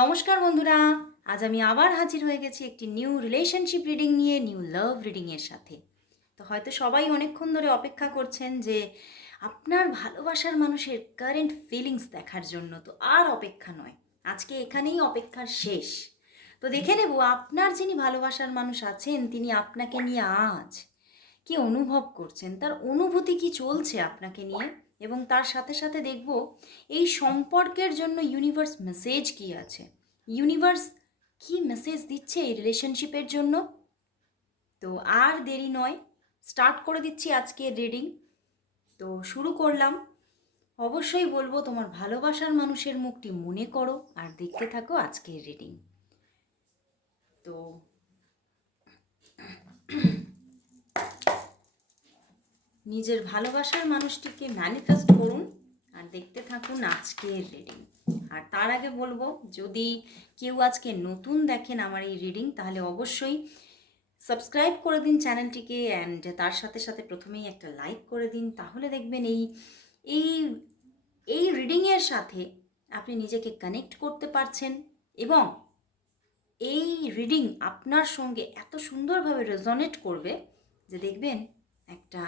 নমস্কার বন্ধুরা, আজ আমি আবার হাজির হয়ে গেছি একটি নিউ রিলেশনশিপ রিডিং নিয়ে নিউ লাভ রিডিংয়ের সাথে। তো হয়তো সবাই অনেকক্ষণ ধরে অপেক্ষা করছেন যে আপনার ভালোবাসার মানুষের কারেন্ট ফিলিংস দেখার জন্য, তো আর অপেক্ষা নয়। আজকে এখানেই অপেক্ষার শেষ। তো দেখে নেব, আপনার যিনি ভালোবাসার মানুষ আছেন, তিনি আপনাকে নিয়ে আজ কি অনুভব করছেন? তার অনুভূতি কি চলছে আপনাকে নিয়ে? এবং তার সাথে সাথে দেখব এই সম্পর্কের জন্য ইউনিভার্স মেসেজ কি আছে? ইউনিভার্স কি মেসেজ দিচ্ছে এই রিলেশনশিপের জন্য? তো আর দেরি নয় স্টার্ট করে দিচ্ছি আজকের রিডিং তো শুরু করলাম। অবশ্যই বলব তোমার ভালোবাসার মানুষের মুখটি মনে করো আর দেখতে থাকো আজকের রিডিং তো নিজের ভালোবাসার মানুষটিকে ম্যানিফেস্ট করুন আর দেখতে থাকুন আজকের রিডিং আর তার আগে বলব, যদি কেউ আজকে নতুন দেখেন আমার এই রিডিং তাহলে অবশ্যই সাবস্ক্রাইব করে দিন চ্যানেলটিকে অ্যান্ড তার সাথে সাথে প্রথমেই একটা লাইক করে দিন। তাহলে দেখবেন এই এই এই রিডিংয়ের সাথে আপনি নিজেকে কানেক্ট করতে পারছেন এবং এই রিডিং আপনার সঙ্গে এত সুন্দরভাবে রেজনেট করবে যে দেখবেন একটা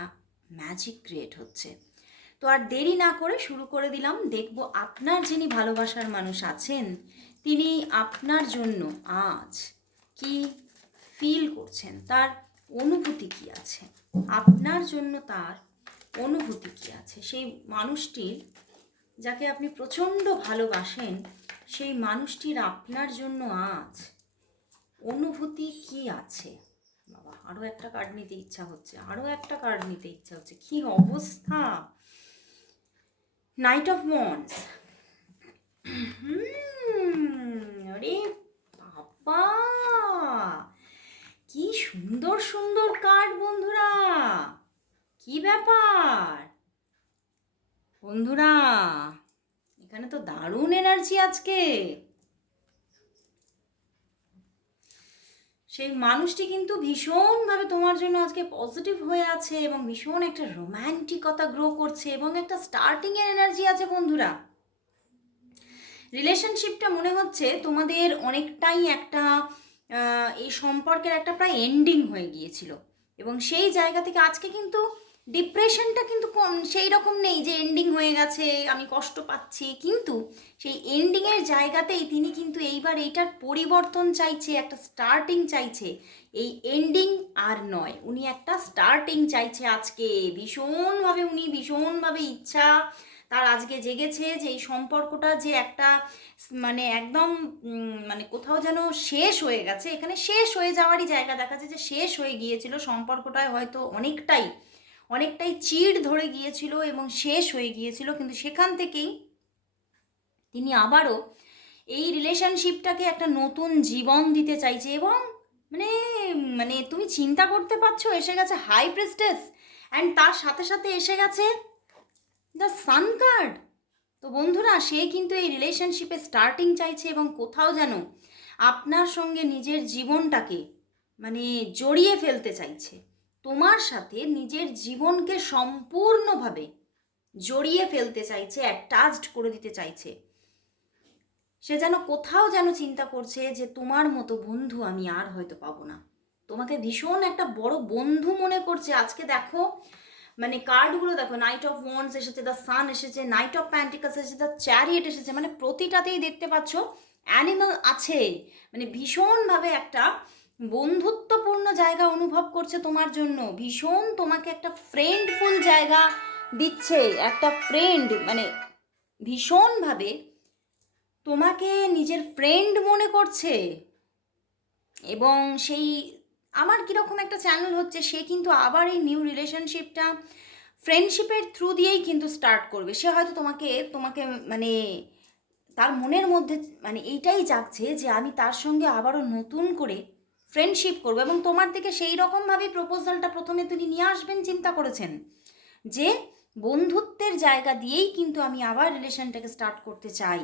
ম্যাজিক ক্রিয়েট হচ্ছে। তো আর দেরি না করে শুরু করে দিলাম, দেখব আপনার যিনি ভালোবাসার মানুষ আছেন, তিনি আপনার জন্য আজ কি ফিল করছেন? তার অনুভূতি কি আছে? আপনার জন্য তার অনুভূতি কি আছে? সেই মানুষটির, যাকে আপনি প্রচণ্ড ভালোবাসেন, সেই মানুষটির আপনার জন্য আজ অনুভূতি কি আছে? আরও একটা কার্ড নিতে ইচ্ছা হচ্ছে আরও একটা কার্ড নিতে ইচ্ছা হচ্ছে, কি অবস্থা? নাইট অফ ওয়ান্স আরে বাবা, কি সুন্দর সুন্দর কার্ড বন্ধুরা, কি ব্যাপার? বন্ধুরা, এখানে তো দারুণ এনার্জি আজকে। সেই মানুষটি কিন্তু ভীষণভাবে তোমার জন্য আজকে পজিটিভ হয়ে আছে এবং ভীষণ একটা রোম্যান্টিকতা গ্রো করছে এবং একটা স্টার্টিংয়ের এনার্জি আছে বন্ধুরা। রিলেশনশিপটা মনে হচ্ছে তোমাদের অনেকটাই একটা এই সম্পর্কের একটা প্রায় এন্ডিং হয়ে গিয়েছিল। এবং সেই জায়গা থেকে আজকে কিন্তু ডিপ্রেশনটা কিন্তু সেই রকম নেই যে এন্ডিং হয়ে গেছে, আমি কষ্ট পাচ্ছি। কিন্তু সেই এন্ডিংয়ের জায়গাতেই তিনি কিন্তু এইবার এইটার পরিবর্তন চাইছে, একটা স্টার্টিং চাইছে। এই এন্ডিং আর নয়, উনি একটা স্টার্টিং চাইছে আজকে। ভীষণভাবে উনি ভীষণভাবে ইচ্ছা, তার আজকে জেগেছে যে এই সম্পর্কটা যে একটা মানে একদম মানে কোথাও যেন শেষ হয়ে গেছে। এখানে শেষ হয়ে যাওয়ারই জায়গা দেখা যাচ্ছে যে শেষ হয়ে গিয়েছিল, সম্পর্কটায় হয়তো অনেকটাই অনেকটাই চিড় ধরে গিয়েছিল এবং শেষ হয়ে গিয়েছিল, কিন্তু সেখান থেকেই তিনি আবারও এই রিলেশনশিপটাকে একটা নতুন জীবন দিতে চাইছে এবং মানে মানে তুমি চিন্তা করতে পারছ, এসে গেছে হাই প্রেস্টেস অ্যান্ড তার সাথে সাথে এসে গেছে দ্য সান কার্ড তো বন্ধুরা, সে কিন্তু এই রিলেশনশিপে স্টার্টিং চাইছে এবং কোথাও যেন আপনার সঙ্গে নিজের জীবনটাকে মানে জড়িয়ে ফেলতে চাইছে। তোমার সাথে নিজের জীবনকে সম্পূর্ণভাবে জড়িয়ে ফেলতে চাইছে অ্যাটাচড করে দিতে চাইছে। সে যেন কোথাও যেন চিন্তা করছে যে, তোমার মতো বন্ধু আমি আর হয়তো পাবো না। তোমাকে ভীষণ একটা বড় বন্ধু মনে করছে। আজকে দেখো মানে কার্ডগুলো দেখো নাইট অফ ওয়ান্স এসেছে দ্য সান এসেছে নাইট অফ প্যান্টিকাস এসেছে দ্য চ্যারিয়েট এসেছে মানে প্রতিটাতেই দেখতে পাচ্ছ অ্যানিমাল আছে মানে ভীষণভাবে একটা বন্ধুত্বপূর্ণ জায়গা অনুভব করছে তোমার জন্য। ভীষণ তোমাকে একটা ফ্রেন্ডফুল জায়গা দিচ্ছে। একটা ফ্রেন্ড মানে ভীষণভাবে তোমাকে নিজের ফ্রেন্ড মনে করছে। এবং সেই, আমার কীরকম একটা চ্যানেল হচ্ছে, সে কিন্তু আবার এই নিউ রিলেশনশিপটা ফ্রেন্ডশিপের থ্রু দিয়েই কিন্তু স্টার্ট করবে। সে হয়তো তোমাকে তোমাকে মানে তার মনের মধ্যে মানে এইটাই জাগছে যে আমি তার সঙ্গে আবারও নতুন করে ফ্রেন্ডশিপ করব এবং তোমার থেকে সেই রকমভাবেই প্রপোজালটা প্রথমে তিনি নিয়ে আসবেন, চিন্তা করেছেন যে বন্ধুত্বের জায়গা দিয়েই কিন্তু আমি আবার রিলেশনটাকে স্টার্ট করতে চাই।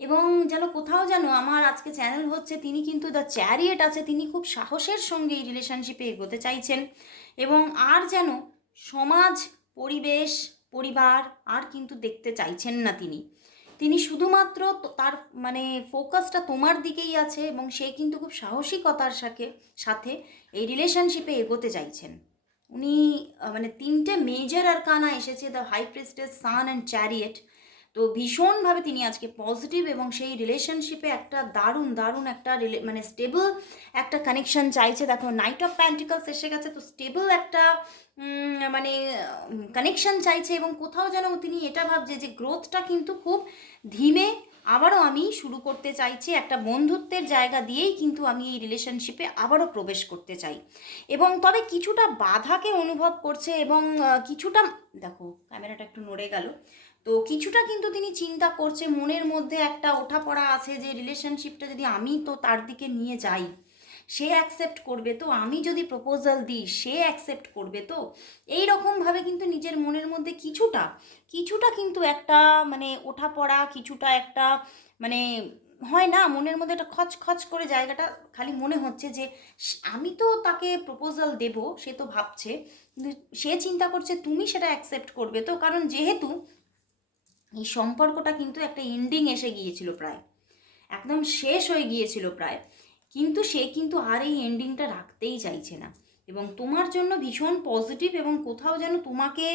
এবং যেন কোথাও যেন আমার আজকে চ্যানেল হচ্ছে, তিনি কিন্তু দ্য চ্যারিয়েট আছে, তিনি খুব সাহসের সঙ্গে এই রিলেশনশিপে এগোতে চাইছেন এবং আর যেন সমাজ, পরিবেশ, পরিবার আর কিন্তু দেখতে চাইছেন না তিনি। তিনি শুধুমাত্র তার মানে ফোকাসটা তোমার দিকেই আছে এবং সে কিন্তু খুব সাহসিকতার সাথে সাথে এই রিলেশনশিপে এগোতে চাইছেন। উনি মানে তিনটে মেজর আর কানা এসেছে the high priestess sun and chariot তো ভীষণভাবে তিনি আজকে পজিটিভ এবং সেই রিলেশনশিপে একটা দারুণ দারুণ একটা মানে স্টেবল একটা কানেকশন চাইছে। দেখো নাইট অফ প্যান্টিকলস এসে গেছে, তো স্টেবল একটা মানে কানেকশন চাইছে এবং কোথাও যেন তিনি এটা ভাবছে যে গ্রোথটা কিন্তু খুব ধীমে আবারও আমি শুরু করতে চাইছি। একটা বন্ধুত্বের জায়গা দিয়েই কিন্তু আমি এই রিলেশনশিপে আবারও প্রবেশ করতে চাই। এবং তবে কিছুটা বাধাকে অনুভব করছে এবং কিছুটা, দেখো ক্যামেরাটা একটু নড়ে গেল। তো কিছুটা কিন্তু তিনি চিন্তা করছে, মনের মধ্যে একটা ওঠা পড়া আছে যে রিলেশনশিপটা যদি আমি তো তার দিকে নিয়ে যাই সে অ্যাকসেপ্ট করবে তো, আমি যদি প্রপোজাল দিই, সে অ্যাকসেপ্ট করবে তো? এই রকমভাবে কিন্তু নিজের মনের মধ্যে কিছুটা কিছুটা কিন্তু একটা মানে ওঠা পড়া, কিছুটা একটা মানে হয় না, মনের মধ্যে একটা খচ খচ করে জায়গাটা খালি মনে হচ্ছে যে আমি তো তাকে প্রপোজাল দেব, সে তো ভাবছে, কিন্তু সে চিন্তা করছে তুমি সেটা অ্যাকসেপ্ট করবে তো? কারণ যেহেতু এই সম্পর্কটা কিন্তু একটা এন্ডিং এসে গিয়েছিল প্রায়, একদম শেষ হয়ে গিয়েছিল প্রায় কিন্তু সে কিন্তু আর এই এন্ডিংটা রাখতেই চাইছে না। এবং তোমার জন্য ভীষণ পজিটিভ এবং কোথাও যেন তোমাকে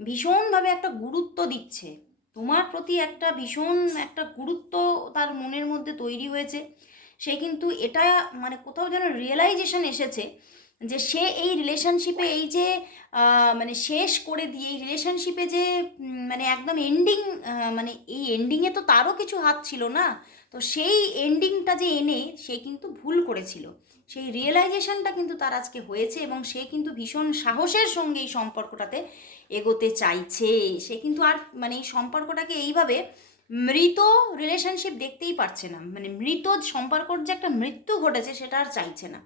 ভীষণভাবে একটা গুরুত্ব দিচ্ছে। তোমার প্রতি একটা ভীষণ একটা গুরুত্ব তার মনের মধ্যে তৈরি হয়েছে। সে কিন্তু এটা মানে কোথাও যেন রিয়েলাইজেশন এসেছে যে সে এই রিলেশনশিপে এই যে মানে শেষ করে দিয়ে এই রিলেশনশিপে যে মানে একদম এন্ডিং মানে এই এন্ডিংয়ে তো তারও কিছু হাত ছিল না। তো সেই এন্ডিংটা যে এনে সে কিন্তু ভুল করেছিল। সেই রিয়েলাইজেশনটা কিন্তু তার আজকে হয়েছে এবং সে কিন্তু ভীষণ সাহসের সঙ্গে এই সম্পর্কটাতে এগোতে চাইছে। সে কিন্তু আর মানে এই সম্পর্কটাকে এইভাবে মৃত রিলেশনশিপ দেখতেই পারছে না। মানে মৃত সম্পর্কর যে একটা মৃত্যু ঘটেছে সেটা আর চাইছে না।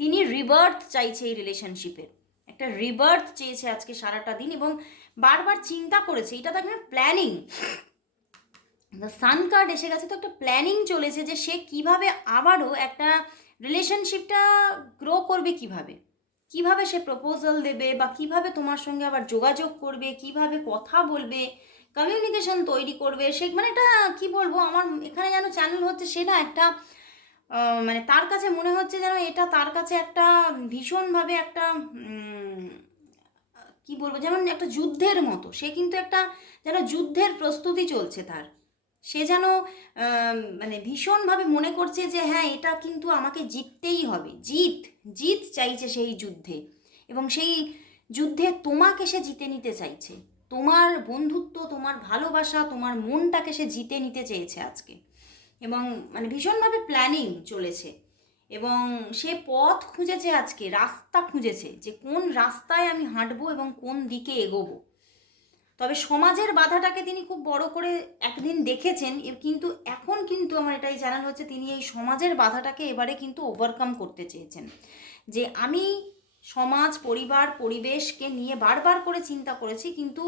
তিনি রিবার্থ চাইছে এই রিলেশনশিপে একটা রিবার্থ চেয়েছে আজকে সারাটা দিন এবং বারবার চিন্তা করেছে। এটা তো একটা প্ল্যানিং দ্য সান কার্ড এসে গেছে তো একটা প্ল্যানিং চলেছে যে সে কীভাবে আবারও একটা রিলেশনশিপটা গ্রো করবে কীভাবে? কীভাবে সে প্রপোজাল দেবে বা কীভাবে তোমার সঙ্গে আবার যোগাযোগ করবে? কীভাবে কথা বলবে? কমিউনিকেশন তৈরি করবে? সে মানে এটা কি বলব, আমার এখানে যেন চ্যানেল হচ্ছে সেটা একটা মানে তার কাছে মনে হচ্ছে যেন এটা তার কাছে একটা ভীষণভাবে একটা কি বলব, যেমন একটা যুদ্ধের মতো। সে কিন্তু একটা যেন যুদ্ধের প্রস্তুতি চলছে তার। সে যেন মানে ভীষণভাবে মনে করছে যে হ্যাঁ এটা কিন্তু আমাকে জিততেই হবে। জিত জিত চাইছে সেই যুদ্ধে। এবং সেই যুদ্ধে তোমাকে সে জিতে নিতে চাইছে। তোমার বন্ধুত্ব, তোমার ভালোবাসা, তোমার মনটাকে সে জিতে নিতে চেয়েছে আজকে। এবং মানে ভীষণভাবে প্ল্যানিং চলেছে। এবং সে পথ খুঁজেছে আজকে, রাস্তা খুঁজেছে যে কোন রাস্তায় আমি হাঁটবো এবং কোন দিকে এগোবো। তবে সমাজের বাধাটাকে তিনি খুব বড় করে একদিন দেখেছেন কিন্তু এখন কিন্তু আমার এটাই জানানো হচ্ছে, তিনি এই সমাজের বাধাটাকে এবারে কিন্তু ওভারকাম করতে চেয়েছেন। যে আমি সমাজ, পরিবার, পরিবেশকে নিয়ে বারবার করে চিন্তা করেছি, কিন্তু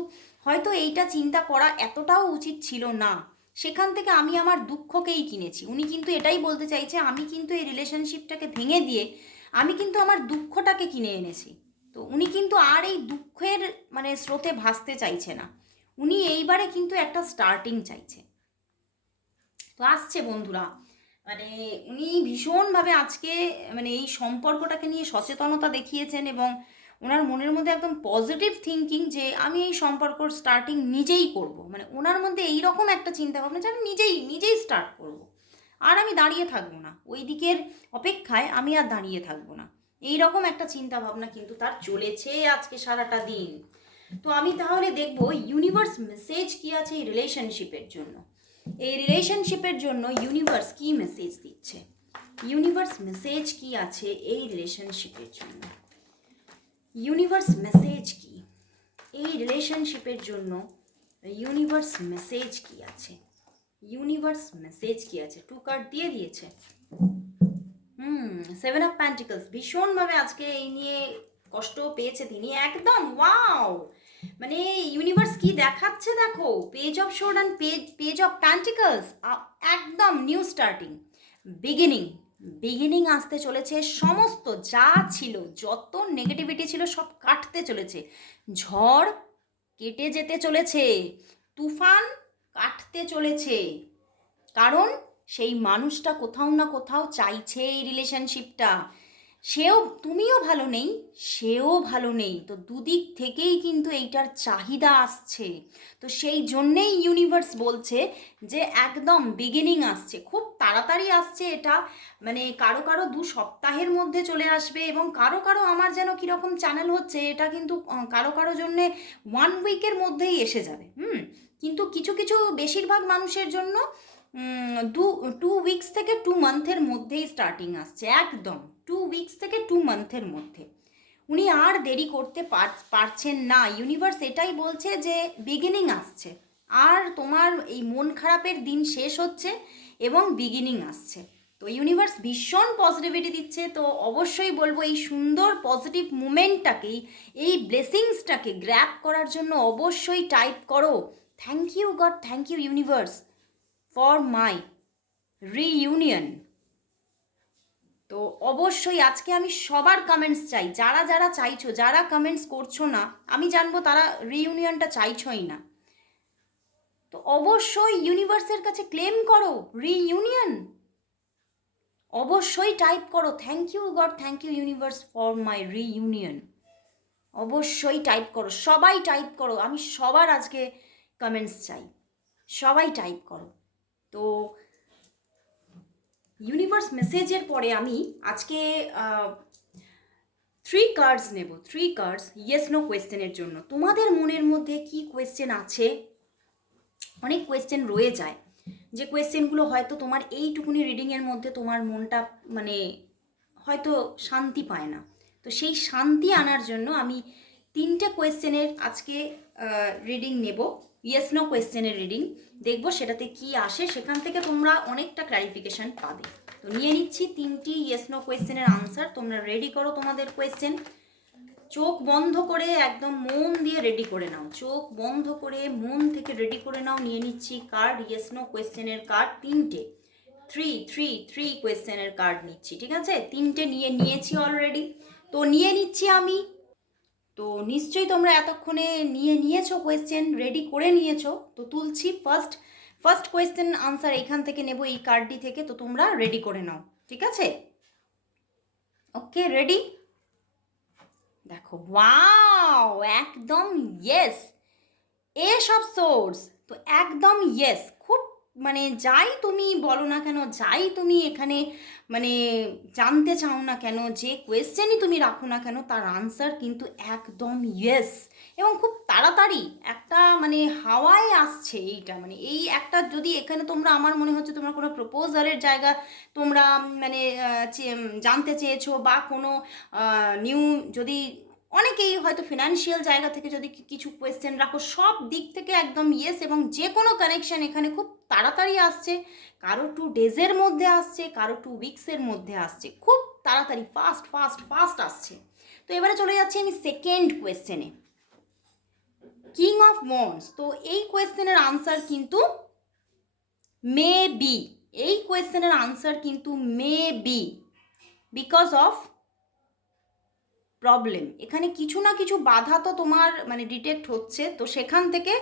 হয়তো এইটা চিন্তা করা এতটাও উচিত ছিল না। সেখান থেকে আমি আমার দুঃখকেই কিনেছি। উনি কিন্তু এটাই বলতে চাইছে, আমি কিন্তু এই রিলেশনশিপটাকে ভেঙে দিয়ে আমি কিন্তু আমার দুঃখটাকে কিনে এনেছি। তো উনি কিন্তু আর এই দুঃখের মানে স্রোতে ভাসতে চাইছে না। উনি এইবারে কিন্তু একটা স্টার্টিং চাইছে। তো আসছে বন্ধুরা মানে উনি ভীষণভাবে আজকে মানে এই সম্পর্কটাকে নিয়ে সচেতনতা দেখিয়েছেন এবং ওনার মনের মধ্যে একদম পজিটিভ থিঙ্কিং যে আমি এই সম্পর্কর স্টার্টিং নিজেই করব। মানে ওনার মধ্যে এই রকম একটা চিন্তা ভাবনা যে আমি নিজেই নিজেই স্টার্ট করব। আর আমি দাঁড়িয়ে থাকব না। ওই দিকের অপেক্ষায় আমি আর দাঁড়িয়ে থাকব না। এই রকম একটা চিন্তা ভাবনা কিন্তু তার চলেছে আজকে সারাটা দিন। তো আমি তাহলে দেখব ইউনিভার্স মেসেজ কি আছে এই রিলেশনশিপের জন্য? এই রিলেশনশিপের জন্য ইউনিভার্স কি মেসেজ দিচ্ছে? ইউনিভার্স মেসেজ কি আছে এই রিলেশনশিপের জন্য? ইউনিভার্স মেসেজ কি? এই রিলেশনশিপের জন্য ইউনিভার্স মেসেজ কি আছে? ইউনিভার্স মেসেজ কি আছে? টু কার্ড দিয়ে দিয়েছে। হুম সেভেন অফ প্যান্টিকলস ভীষণভাবে আজকে এই নিয়ে কষ্ট পেয়েছে তিনি, একদম ওয়াও মানে ইউনিভার্স কি দেখাচ্ছে দেখো page of swords and page page of pentacles একদম নিউ স্টার্টিং বিগিনিং বিগিনিং আসতে চলেছে, সমস্ত যা ছিল, যত নেগেটিভিটি ছিল সব কাটতে চলেছে, ঝড় কেটে যেতে চলেছে, তুফান কাটতে চলেছে, কারণ সেই মানুষটা কোথাও না কোথাও চাইছে এই রিলেশনশিপটা সেও, তুমিও ভালো নেই, সেও ভালো নেই। তো দুদিক থেকেই কিন্তু এইটার চাহিদা আসছে। তো সেই জন্যেই ইউনিভার্স বলছে যে, একদম বিগিনিং আসছে। খুব তাড়াতাড়ি আসছে এটা। মানে কারও কারও দু সপ্তাহের মধ্যে চলে আসবে এবং কারও কারও আমার যেন কীরকম চ্যানেল হচ্ছে, এটা কিন্তু কারও কারও জন্যে ওয়ান উইকের মধ্যেই এসে যাবে। হুম? কিন্তু কিছু কিছু বেশিরভাগ মানুষের জন্য দু টু উইকস থেকে টু মান্থের মধ্যেই স্টার্টিং আসছে, একদম। টু উইকস থেকে টু মান্থের মধ্যে। উনি আর দেরি করতে পার- পারছেন না। ইউনিভার্স এটাই বলছে যে বিগিনিং আসছে। আর তোমার এই মন খারাপের দিন শেষ হচ্ছে এবং বিগিনিং আসছে। তো ইউনিভার্স ভীষণ পজিটিভিটি দিচ্ছে। তো অবশ্যই বলব, এই সুন্দর পজিটিভ মুমেন্টটাকেই এই ব্লেসিংসটাকে গ্র্যাপ করার জন্য অবশ্যই টাইপ করো। Thank you god thank you universe for my reunion. তো অবশ্যই আজকে আমি সবার কমেন্টস চাই। যারা যারা চাইছো, যারা কমেন্টস করছ না, আমি জানব তারা রিইউনিয়নটা চাইছোই না। তো অবশ্যই ইউনিভার্সের কাছে ক্লেম করো, রিইউনিয়ন। অবশ্যই টাইপ করো thank you god thank you universe for my reunion অবশ্যই টাইপ করো, সবাই টাইপ করো, আমি সবার আজকে কমেন্টস চাই। সবাই টাইপ করো। তো ইউনিভার্স মেসেজের পরে আমি আজকে থ্রি কার্ডস নেব থ্রি কার্ডস ইয়েস নো কোয়েশ্চেনের জন্য। তোমাদের মনের মধ্যে কি কোয়েশ্চেন আছে? অনেক কোয়েশ্চেন রয়ে যায়। যে কোয়েশ্চেনগুলো হয়তো তোমার এইটুকুনি রিডিংয়ের মধ্যে তোমার মনটা মানে হয়তো শান্তি পায় না। তো সেই শান্তি আনার জন্য আমি তিনটে কোয়েশ্চেনের আজকে রিডিং নেব। ইয়েস নো কোয়েশ্চেনের রিডিং দেখব সেটাতে কি আসে। সেখান থেকে তোমরা অনেকটা ক্লারিফিকেশন পাবে। তো নিয়ে নিচ্ছি তিনটি ইয়েস নো কোয়েশ্চেনের আনসার তোমরা রেডি করো তোমাদের কোয়েশ্চেন চোখ বন্ধ করে একদম মন দিয়ে রেডি করে নাও। চোখ বন্ধ করে মন থেকে রেডি করে নাও। নিয়ে নিচ্ছি কার্ড ইয়েস নো কোয়েশ্চেনের কার্ড তিনটে। থ্রি থ্রি থ্রি কোয়েশ্চেনের কার্ড নিচ্ছি, ঠিক আছে? তিনটে নিয়ে নিয়েছি অলরেডি তো নিয়ে নিচ্ছি আমি তো নিশ্চয়ই তোমরা এতক্ষণে নিয়ে নিয়েছো কোয়েশ্চেন রেডি করে নিয়েছো। তো তুলছি ফার্স্ট ফার্স্ট কোয়েশ্চেন আনসার এখান থেকে নেব, এই কার্ডটি থেকে। তো তোমরা রেডি করে নাও, ঠিক আছে? ওকে রেডি দেখো ওয়াও একদম ইয়েস এসব সোর্স তো একদম ইয়েস মানে যাই তুমি বলো না কেন, যাই তুমি এখানে মানে জানতে চাও না কেন, যে কোয়েশ্চেনই তুমি রাখো না কেন, তার আনসার কিন্তু একদম ইয়েস এবং খুব তাড়াতাড়ি একটা মানে হাওয়ায় আসছে এইটা মানে এই একটা যদি এখানে তোমরা, আমার মনে হচ্ছে তোমরা কোনো প্রপোজালের জায়গা তোমরা মানে জানতে চেয়েছো বা কোনো নিউ যদি অনেকেই হয়তো ফিনান্সিয়াল জায়গা থেকে যদি কিছু কোয়েশ্চেন রাখো, সব দিক থেকে একদম ইয়েস এবং যে কোনো কানেকশন এখানে খুব তাড়াতাড়ি আসছে। কারও টু ডেজের মধ্যে আসছে, কারও টু উইকসের মধ্যে আসছে। খুব তাড়াতাড়ি ফাস্ট ফাস্ট ফাস্ট আসছে। তো এবারে চলে যাচ্ছি আমি সেকেন্ড কোয়েশ্চেনে কিং অফ মন্স তো এই কোয়েশ্চেনের আনসার কিন্তু মে বি এই কোয়েশ্চেনের আনসার কিন্তু may be because of problem এখানে কিছু না কিছু বাধা তো তোমার মানে ডিটেক্ট হচ্ছে। তো সেখান থেকে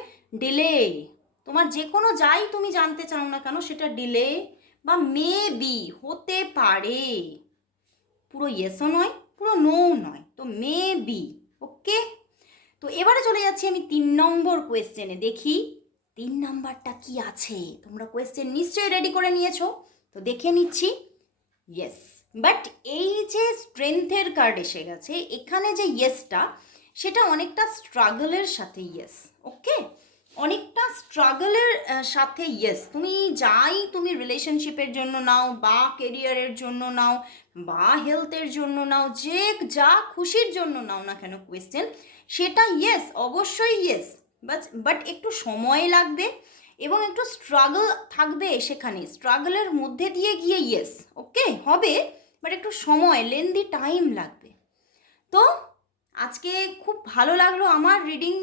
ডিলে তোমার যে কোনো যাই তুমি জানতে চাও না কেন, সেটা ডিলে বা মে বি হতে পারে। পুরো ইয়েসও নয়, পুরো নো নয়। তো মে বি ওকে তো এবারে চলে যাচ্ছি আমি তিন নম্বর কোয়েশ্চেনে দেখি, তিন নাম্বারটা কি আছে? তোমরা কোয়েশ্চেন নিশ্চয়ই রেডি করে নিয়েছো। তো দেখে নিচ্ছি ইয়েস বাট এই যে স্ট্রেংথের কার্ড এসে গেছে, এখানে যে ইয়েসটা সেটা অনেকটা স্ট্রাগলের সাথে ইয়েস ওকে অনেকটা স্ট্রাগলের সাথে ইয়েস তুমি যাই তুমি রিলেশনশিপের জন্য নাও, বা কেরিয়ারের জন্য নাও, বা হেলথের জন্য নাও, যে যা খুশির জন্য নাও না কেন কোয়েশ্চেন সেটা ইয়েস অবশ্যই ইয়েস বাট বাট একটু সময় লাগবে এবং একটু স্ট্রাগল থাকবে সেখানে। স্ট্রাগলের মধ্যে দিয়ে গিয়ে ইয়েস ওকে হবে বাট একটু সময় লেন্দি টাইম লাগবে। তো আজকে খুব ভালো লাগল আমার রিডিং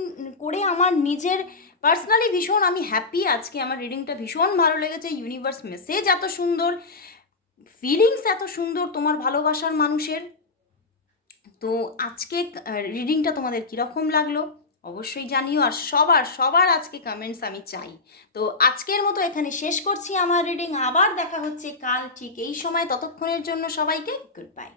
করে, আমার নিজের পার্সোনালি ভীষণ আমি হ্যাপি আজকে আমার রিডিংটা ভীষণ ভালো লেগেছে ইউনিভার্স মেসেজ এত সুন্দর ফিলিংস এত সুন্দর তোমার ভালোবাসার মানুষের। তো আজকে রিডিংটা তোমাদের কীরকম লাগল? অবশ্যই জানিও আর সবার সবার আজকে কমেন্টস আমি চাই। তো আজকের মতো এখানে শেষ করছি আমার রিডিং আবার দেখা হচ্ছে কাল ঠিক এই সময়। ততক্ষণের জন্য সবাইকে গুড বাই